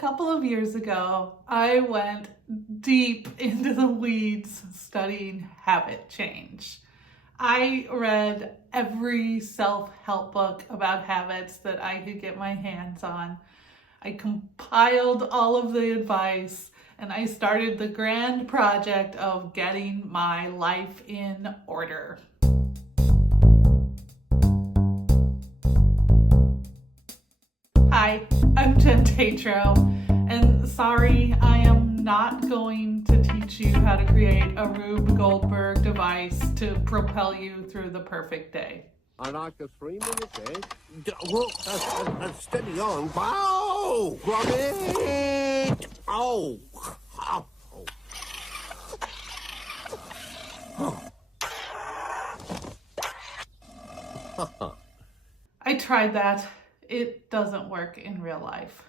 couple of years ago, I went deep into the weeds studying habit change. I read every self-help book about habits that I could get my hands on. I compiled all of the advice and I started the grand project of getting my life in order. Hi, I'm Jen Tatro, and sorry, I am not going to teach you how to create a Rube Goldberg device to propel you through the perfect day. On after 3 minutes, eh? Well, steady on. Wow! Gromit! Oh! Ow! Oh. I tried that. It doesn't work in real life.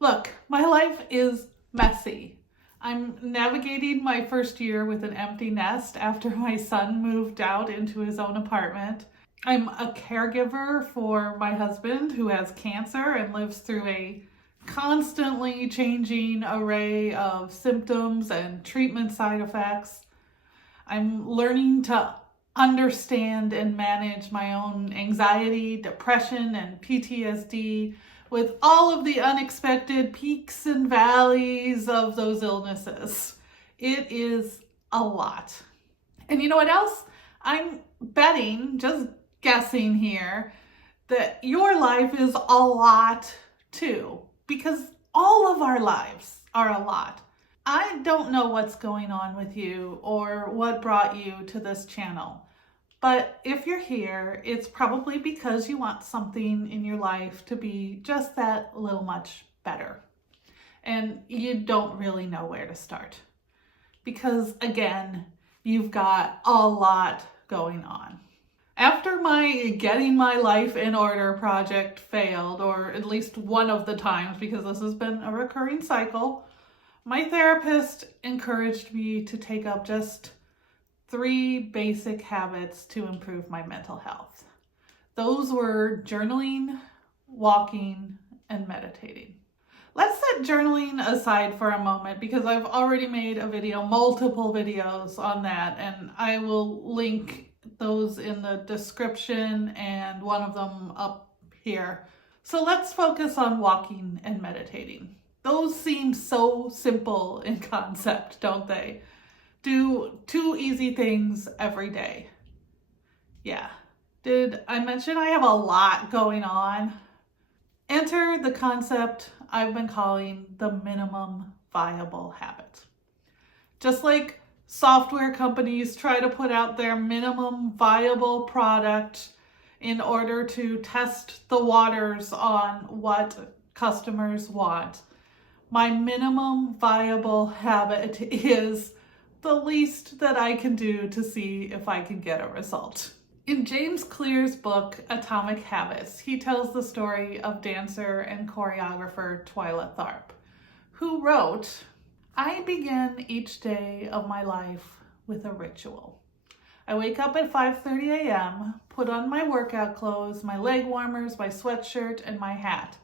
Look, my life is messy. I'm navigating my first year with an empty nest after my son moved out into his own apartment. I'm a caregiver for my husband who has cancer and lives through a constantly changing array of symptoms and treatment side effects. I'm learning to understand and manage my own anxiety, depression, and PTSD with all of the unexpected peaks and valleys of those illnesses. It is a lot. And you know what else? I'm betting, just guessing here, that your life is a lot too, because all of our lives are a lot. I don't know what's going on with you or what brought you to this channel, but if you're here, it's probably because you want something in your life to be just that little much better. And you don't really know where to start. Because again, you've got a lot going on. After my getting my life in order project failed, or at least one of the times, because this has been a recurring cycle, my therapist encouraged me to take up just 3 basic habits to improve my mental health. Those were journaling, walking, and meditating. Let's set journaling aside for a moment because I've already made a video, multiple videos on that, and I will link those in the description and one of them up here. So let's focus on walking and meditating. Those seem so simple in concept, don't they? Do 2 easy things every day. Yeah. Did I mention I have a lot going on? Enter the concept I've been calling the minimum viable habit. Just like software companies try to put out their minimum viable product in order to test the waters on what customers want, my minimum viable habit is the least that I can do to see if I can get a result. In James Clear's book, Atomic Habits, he tells the story of dancer and choreographer Twyla Tharp, who wrote, "I begin each day of my life with a ritual. I wake up at 5:30 a.m., put on my workout clothes, my leg warmers, my sweatshirt, and my hat.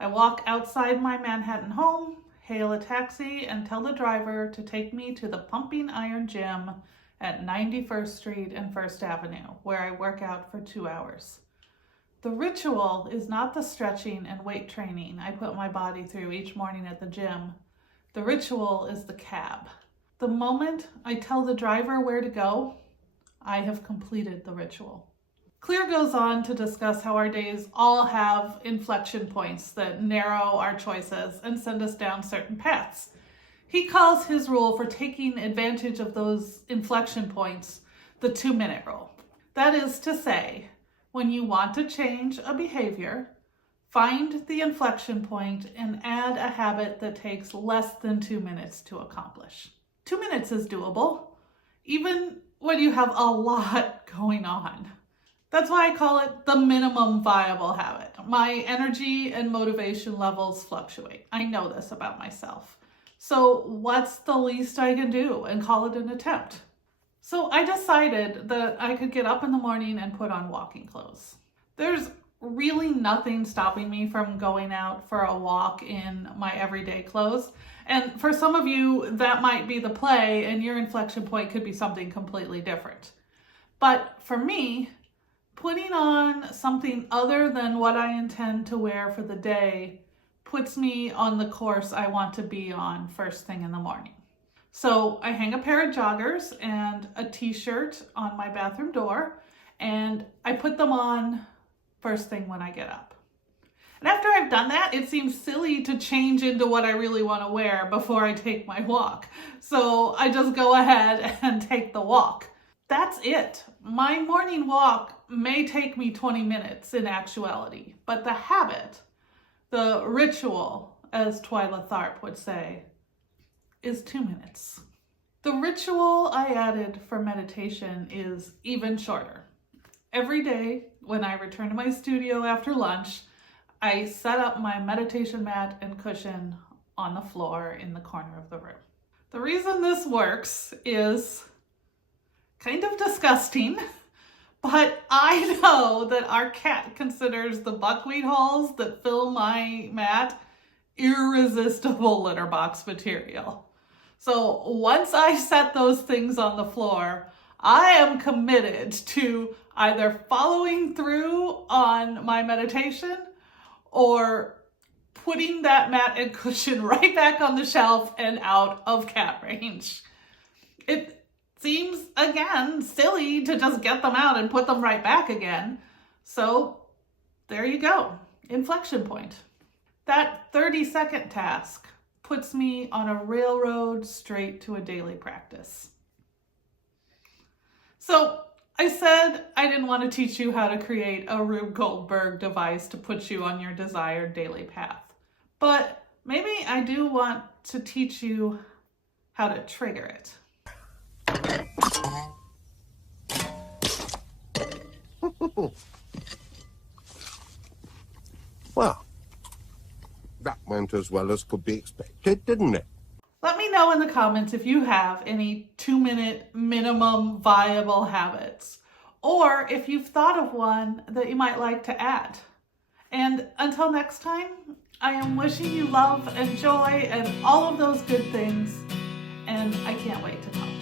I walk outside my Manhattan home, hail a taxi, and tell the driver to take me to the Pumping Iron Gym at 91st Street and 1st Avenue, where I work out for 2 hours. The ritual is not the stretching and weight training I put my body through each morning at the gym. The ritual is the cab. The moment I tell the driver where to go, I have completed the ritual." Clear goes on to discuss how our days all have inflection points that narrow our choices and send us down certain paths. He calls his rule for taking advantage of those inflection points the 2-minute rule. That is to say, when you want to change a behavior, find the inflection point and add a habit that takes less than 2 minutes to accomplish. 2 minutes is doable, even when you have a lot going on. That's why I call it the minimum viable habit. My energy and motivation levels fluctuate. I know this about myself. So what's the least I can do and call it an attempt? So I decided that I could get up in the morning and put on walking clothes. There's really nothing stopping me from going out for a walk in my everyday clothes. And for some of you, that might be the play, and your inflection point could be something completely different. But for me, putting on something other than what I intend to wear for the day puts me on the course I want to be on first thing in the morning. So I hang a pair of joggers and a t-shirt on my bathroom door, and I put them on first thing when I get up. And after I've done that, it seems silly to change into what I really want to wear before I take my walk. So I just go ahead and take the walk. That's it. My morning walk may take me 20 minutes in actuality, but the habit, the ritual, as Twyla Tharp would say, is 2 minutes. The ritual I added for meditation is even shorter. Every day when I return to my studio after lunch, I set up my meditation mat and cushion on the floor in the corner of the room. The reason this works is kind of disgusting, but I know that our cat considers the buckwheat hulls that fill my mat irresistible litter box material. So once I set those things on the floor, I am committed to either following through on my meditation or putting that mat and cushion right back on the shelf and out of cat range. It seems, again, silly to just get them out and put them right back again. So there you go, inflection point. That 30-second task puts me on a railroad straight to a daily practice. So I said I didn't want to teach you how to create a Rube Goldberg device to put you on your desired daily path. But maybe I do want to teach you how to trigger it. Well, that went as well as could be expected, didn't it? Let me know in the comments if you have any 2-minute minimum viable habits, or if you've thought of one that you might like to add. And until next time, I am wishing you love and joy and all of those good things, and I can't wait to talk.